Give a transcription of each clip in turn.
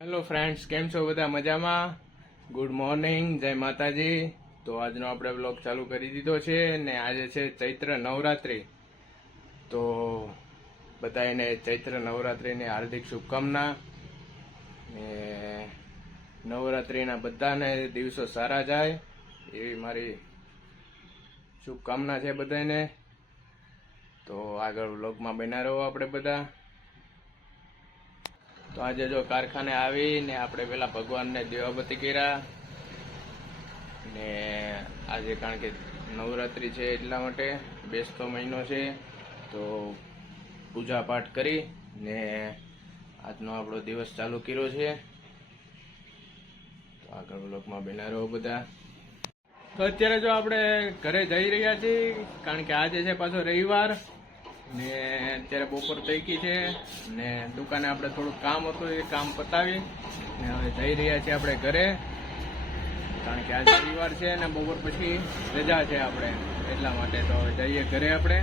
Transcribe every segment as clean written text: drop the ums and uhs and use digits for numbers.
Hello friends, કેમ છો બધા? મજામાં? ગુડ મોર્નિંગ, જય માતાજી. તો આજનો આપણે બ્લોગ ચાલુ કરી દીધો છે ને આજે છે ચૈત્ર નવરાત્રિ. તો બધાને ચૈત્ર નવરાત્રિની હાર્દિક શુભકામના ને નવરાત્રિના બધાને દિવસો સારા જાય એવી મારી શુભકામના છે બધાને. તો આગળ બ્લોગમાં બન્યા રહો આપણે બધા. તો આજે જો કારખાને આવીને આપણે પેલા ભગવાનને દેવાબતી કર્યા ને આજે કારણ કે નવરાત્રિ છે એટલા માટે બેસતો મહિનો છે તો પૂજા પાઠ કરી ને આજનો આપણો દિવસ ચાલુ કર્યો છે. તો આગળ બ્લોગમાં બન્યા રહો બધા. તો અત્યારે જો આપણે ઘરે જઈ રહ્યા છીએ કારણ કે આજે છે પાછો રવિવાર ને અત્યારે બપોર થઈ ગઈ છે ને દુકાને આપણે થોડુંક કામ હતું એ કામ પતાવી ને હવે જઈ રહ્યા છીએ આપણે ઘરે કારણ કે આજે રવિવાર છે ને બપોર પછી રજા છે આપણે એટલા માટે. તો હવે જઈએ ઘરે આપણે.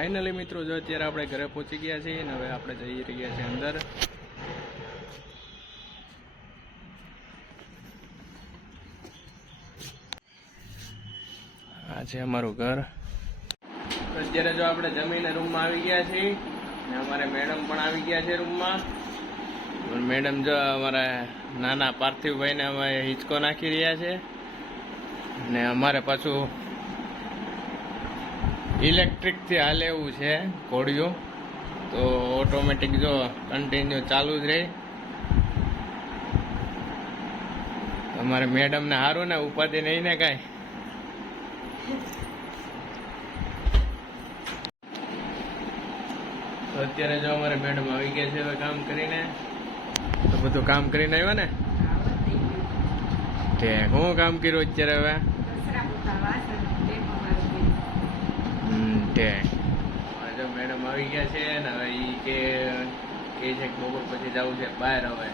ફાઇનલી મિત્રો જો અત્યારે આપણે ઘરે પહોંચી ગયા છીએ અને હવે આપણે જઈ રહ્યા છીએ અંદર. આ છે અમારું ઘર. અત્યારે જો આપણે જમીને રૂમમાં આવી ગયા છીએ ને અમારે મેડમ પણ આવી ગયા છે રૂમમાં. મેડમ જો અમારા નાના પાર્થિવભાઈને અમે હિંચકો નાખી રહ્યા છે ને અમારે પાછું ઇલેક્ટ્રિક થી હાલે એવું છે ઘોડિયું, તો ઓટોમેટિક જો કન્ટિન્યુ ચાલુ જ રહે. તમારે મેડમ ને સારું ને ઉપાધિ નહીં ને કાંઈ. તો અત્યારે જો અમારે મેડમ આવી ગયા છે હવે કામ કરીને. તો બધું કામ કરીને આવ્યા ને કે હું કામ કર્યું અત્યારે હવે જો મેડમ આવી ગયા છે ને હવે એ કે છે કે બપોર પછી જવું છે બહાર. હવે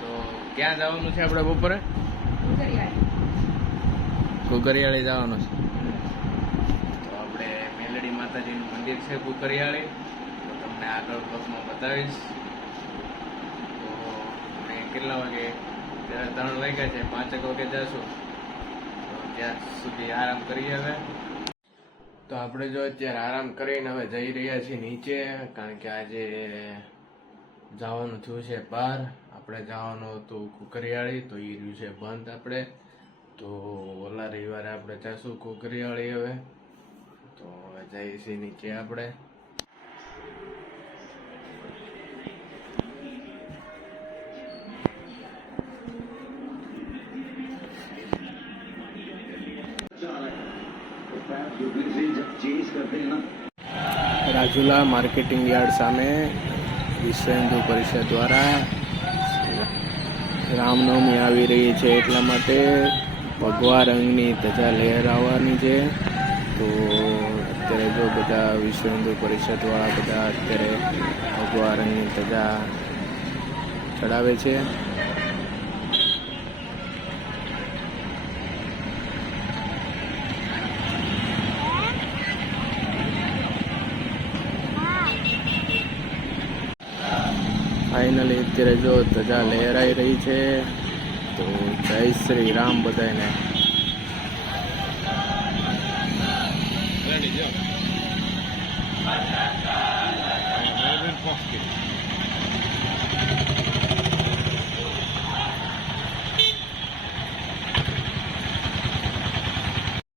તો ક્યાં જવાનું છે આપણે બપોરે? કુકરિયાળી જવાનું છે. તો આપણે મેલડી માતાજીનું મંદિર છે કુકરિયાળી, તો તમને આગળ બ્લોગમાં બતાવીશ. તો અમે કેટલા વાગે? ત્યારે 3 વાગ્યા છે, 5 વાગે જશું. તો ત્યાં સુધી આરામ કરીએ હવે. તો આપણે જો અત્યારે આરામ કરીને હવે જઈ રહ્યા છીએ નીચે કારણ કે આજે જવાનું થયું છે બહાર. આપણે જવાનું હતું કુકરિયાળી, તો એ રહ્યું છે બંધ આપણે. તો ઓલા રવિવારે આપણે જઈશું કુકરિયાળી હવે. તો હવે જઈએ છીએ નીચે આપણે. રાજુલા માર્કેટિંગ યાર્ડ સામે વિશ્વ હિન્દુ પરિષદ દ્વારા રામનવમી આવી રહી છે એટલા માટે ભગવા રંગની ધજા લહેરાવવાની છે. તો અત્યારે જો બધા વિશ્વ હિન્દુ પરિષદ વાળા બધા અત્યારે ભગવા રંગની ધજા ચડાવે છે. ફાઇનલી અત્યારે જો ધજા લહેરાઈ રહી છે. તો જય શ્રી રામ બધાને.